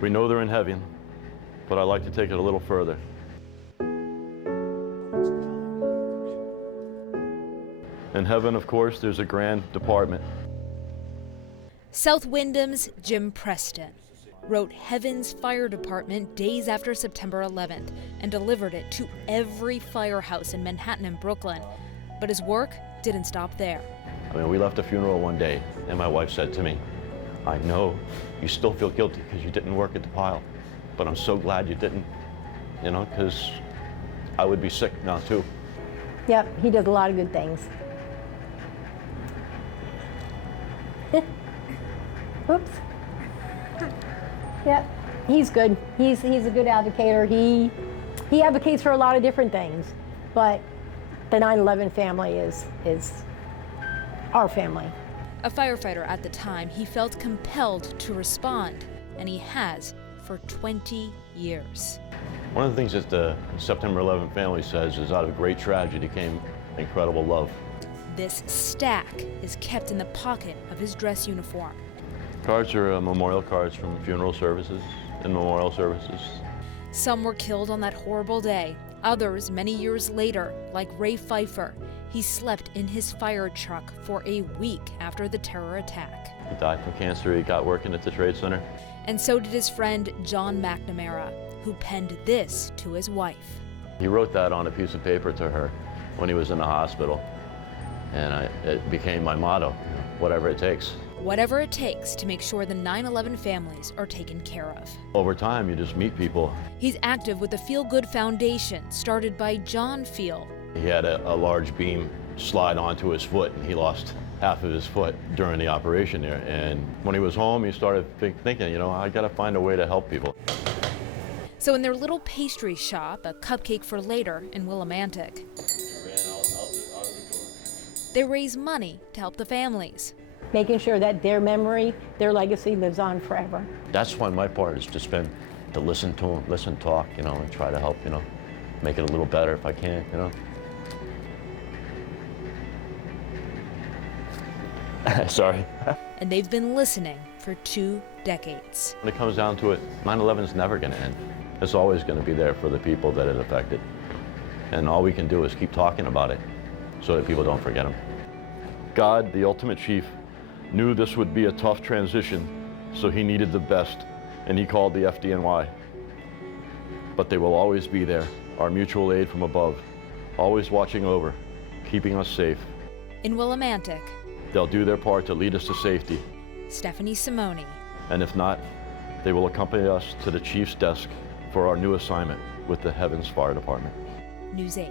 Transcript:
We know they're in heaven, but I like to take it a little further. In heaven, of course, there's a grand department. South Wyndham's Jim Preston wrote Heaven's Fire Department days after September 11th and delivered it to every firehouse in Manhattan and Brooklyn. But his work didn't stop there. I mean, we left a funeral one day, and my wife said to me, I know you still feel guilty because you didn't work at the pile, but I'm so glad you didn't, you know, because I would be sick now too. Yep, he does a lot of good things. Oops. Yep, he's good. He's a good advocator. He advocates for a lot of different things, but the 9/11 family is our family. A firefighter at the time, he felt compelled to respond, and he has for 20 years. One of the things that the September 11 family says is out of great tragedy came incredible love. This stack is kept in the pocket of his dress uniform. Cards are memorial cards from funeral services and memorial services. Some were killed on that horrible day. Others, many years later, like Ray Pfeiffer, he slept in his fire truck for a week after the terror attack. He died from cancer. He got working at the Trade Center. And so did his friend John McNamara, who penned this to his wife. He wrote that on a piece of paper to her when he was in the hospital. And it became my motto, whatever it takes. Whatever it takes to make sure the 9/11 families are taken care of. Over time, you just meet people. He's active with the Fealgood Foundation, started by John Feel. He had a large beam slide onto his foot, and he lost half of his foot during the operation there. And when he was home, he started thinking, you know, I gotta find a way to help people. So in their little pastry shop, a cupcake for later in Willimantic, they raise money to help the families. Making sure that their memory, their legacy lives on forever. That's why my part is to listen to them, listen, talk, you know, and try to help, you know, make it a little better if I can, you know. Sorry. And they've been listening for 2 decades. When it comes down to it, 9/11 is never going to end. It's always going to be there for the people that it affected. And all we can do is keep talking about it so that people don't forget them. God, the ultimate chief, knew this would be a tough transition, so he needed the best, and he called the FDNY. But they will always be there, our mutual aid from above, always watching over, keeping us safe. In Willimantic, They'll do their part to lead us to safety. Stephanie Simone. And if not, they will accompany us to the chief's desk for our new assignment with the Heavens Fire Department. News 8.